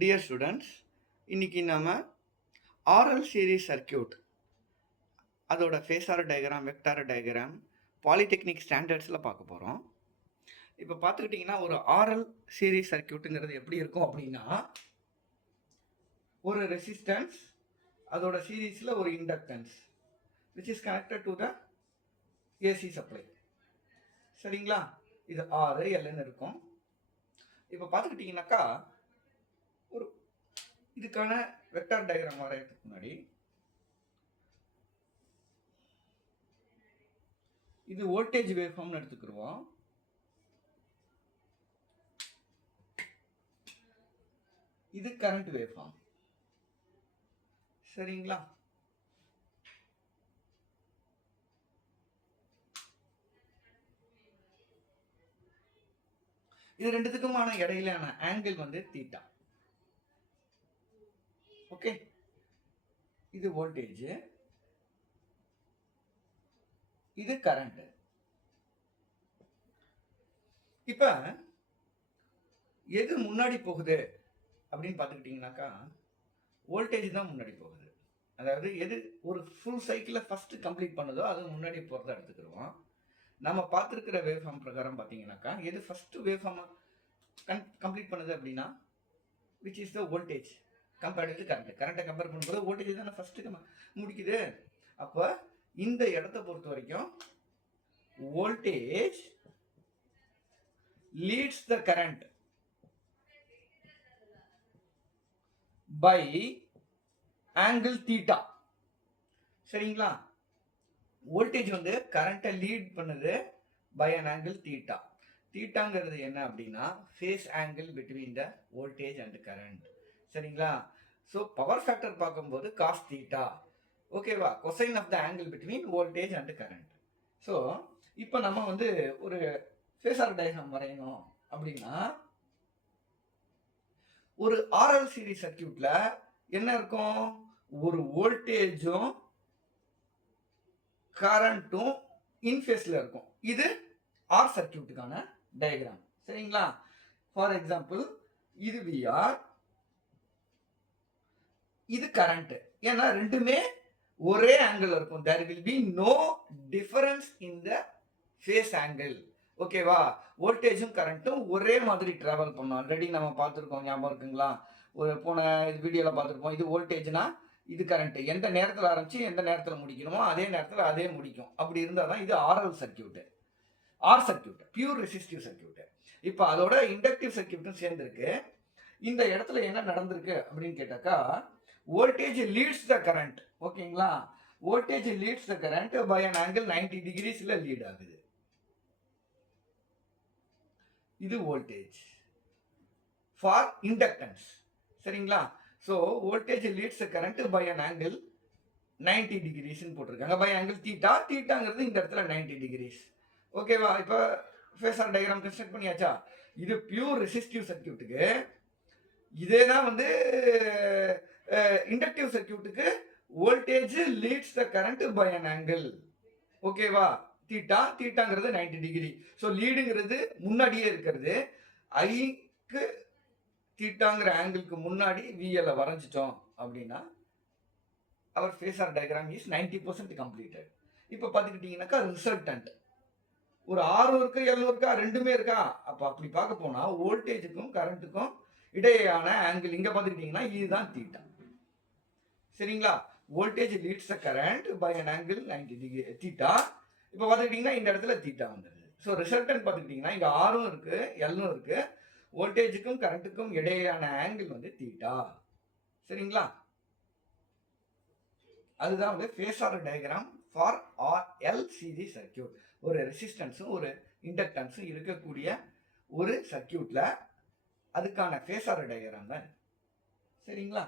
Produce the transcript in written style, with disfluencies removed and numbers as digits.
Dear students, இன்னைக்கு நாம RL series circuit அதோட phasor diagram, vector diagram, polytechnic ஸ்டாண்டர்ட்ஸில் பார்க்க போகிறோம். இப்போ பார்த்துக்கிட்டிங்கன்னா ஒரு ஆர்எல் சீரிஸ் சர்க்கியூட்டுங்கிறது எப்படி இருக்கும் அப்படின்னா, ஒரு ரெசிஸ்டன்ஸ், அதோட சீரீஸில் ஒரு inductance which is connected to the AC supply. சரிங்களா? இது ஆர் எல்னு இருக்கும். இப்போ பார்த்துக்கிட்டிங்கனாக்கா ஒரு இதுக்கான வெக்டார் டயக்ராம் வரையறதுக்கு முன்னாடி இது வோல்டேஜ் வேவ்ஃபார்ம்னு எடுத்துக்கிடுவோம். இது கரண்ட் வேவ்ஃபார்ம். சரிங்களா? இது ரெண்டுத்துக்குமான இடையிலான ஆங்கிள் வந்து தீட்டா. ஓகே, இது வோல்டேஜ், இது கரண்ட். இப்ப எது முன்னாடி போகுது அப்படின்னு பார்த்துக்கிட்டீங்கன்னாக்கா வோல்டேஜ் தான் முன்னாடி போகுது. அதாவது எது ஒரு ஃபுல் சைக்கிளை ஃபர்ஸ்ட் கம்ப்ளீட் பண்ணுதோ அது முன்னாடி போகிறத எடுத்துக்கிடுவோம். நம்ம பார்த்துருக்கிற வேவ் ஃபார்ம் பிரகாரம் பார்த்தீங்கன்னாக்கா எது ஃபர்ஸ்ட் வேவ் ஃபார்மை கம்ப்ளீட் பண்ணுது அப்படின்னா which is the voltage compared with current. கரண்ட்டை கம்பேர் பண்ணும்போது வோல்டேஜ் தானே ஃபர்ஸ்ட் முடிக்குது. அப்போ இந்த இடத்த பொறுத்த வரைக்கும் voltage leads the current by angle theta. சரிங்களா? வோல்டேஜ் வந்து கரண்ட்டை லீட் பண்ணுது பை அன் ஆங்கிள் தீட்டா. தீட்டாங்கிறது என்ன அப்படின்னா phase angle between the voltage and current. சரிங்களா? ஸோ பவர் ஃபேக்டர் பார்க்கும்போது காஸ் தீட்டா. ஓகேவா? Cosine of the angle between voltage and current. So இப்போ நம்ம வந்து ஒரு ஃபேஸார் டயக்ராம் வரையணும் அப்படின்னா ஒரு ஆர்எல் சீரிஸ் சர்க்கியூட்ல என்ன இருக்கும்? ஒரு வோல்டேஜும் கரண்ட்டும் இன்ஃபேஸ்ல இருக்கும். இது ஆர் சர்க்கியூட்டுக்கான டயக்ராம். சரிங்களா? ஃபார் எக்ஸாம்பிள் இது விஆர், இது கரண்ட். ஏன்னா ரெண்டுமே ஒரே ஆங்கிள் இருக்கும். There will be no difference in the phase angle. ஓகேவா? வோல்டேஜும் கரண்ட்டும் ஒரே மாதிரி டிராவல் பண்ணும். ஆல்ரெடி நம்ம பார்த்துருக்கோம், ஞாபகம் இருக்குங்களா? ஒரு போன வீடியோவில் பார்த்துருப்போம். இது வோல்டேஜ்னா இது கரண்ட். எந்த நேரத்தில் ஆரம்பிச்சு எந்த நேரத்தில் முடிக்கணுமோ அதே நேரத்தில் அதே முடிக்கும். அப்படி இருந்தால் தான் இது RL circuit, R circuit, pure resistive circuit. இப்போ அதோட இண்டக்டிவ் சர்க்கியூட்டும் சேர்ந்துருக்கு. இந்த இடத்துல என்ன நடந்திருக்கு அப்படின்னு கேட்டாக்கா வோல்டேஜ் லீட்ஸ் த கரண்ட். ஓகேங்களா? Voltage leads the current by an angle 90 டிகிரிஸ்ல லீட் ஆகுது. இது வோல்டேஜ் ஃபார் இண்டக்டன்ஸ். சரிங்களா? So voltage leads the current by an angle 90 டிகிரிஸ்ன்னு போட்டிருக்காங்க. By angle theta. தீட்டாங்கிறது இந்த இடத்துல 90 டிகிரிஸ். ஓகேவா? இப்போ ஃபேஸார் டயக்ராம் கன்ஸ்ட்ரக்ட் பண்ணியாச்சா? இது பியூர் ரெசிஸ்டிவ் சர்க்கியூட்டுக்கு. இதே தான் வந்து இண்டக்டிவ் சர்க்கியூட்டுக்கு voltage leads the current by an angle. ஓகேவா? தீட்டா. தீட்டாங்கிறது 90 டிகிரி. ஸோ லீடுங்கிறது முன்னாடியே இருக்கிறது. ஐக்கு தீட்டாங்கிற ஆங்கிளுக்கு முன்னாடி விஎல்ல வரைஞ்சிட்டோம் அப்படின்னா our phasor diagram is 90% completed. இப்போ பார்த்துக்கிட்டீங்கன்னாக்கா ரிசல்டன்ட் ஒரு ஆறும் இருக்கு, எல்லும் இருக்கா, ரெண்டுமே இருக்கா? அப்போ அப்படி பார்க்க போனா வோல்டேஜுக்கும் கரண்ட்டுக்கும் இடையேயான ஆங்கிள் இங்க பார்த்துக்கிட்டீங்கன்னா இதுதான் தீட்டா. சரிங்களா? Voltage leads the current by an angle 90 degree theta. இப்போ பார்த்துக்கிட்டீங்கன்னா இந்த இடத்துல தீட்டா வந்துடுது. ஸோ ரிசல்டன் பார்த்துக்கிட்டீங்கன்னா இங்கே ஆரும் இருக்கு, எல்லும் இருக்கு. வோல்டேஜுக்கும் கரண்ட்டுக்கும் இடையேயான ஆங்கிள் வந்து தீட்டா. சரிங்களா? அதுதான் வந்து phasor diagram for RL series circuit. ஒரு ரெசிஸ்டன்ஸும் ஒரு இண்டக்டன்ஸும் இருக்கக்கூடிய ஒரு சர்க்கியூட்ல அதுக்கான ஃபேஸார் டயக்ராம் தான். சரிங்களா?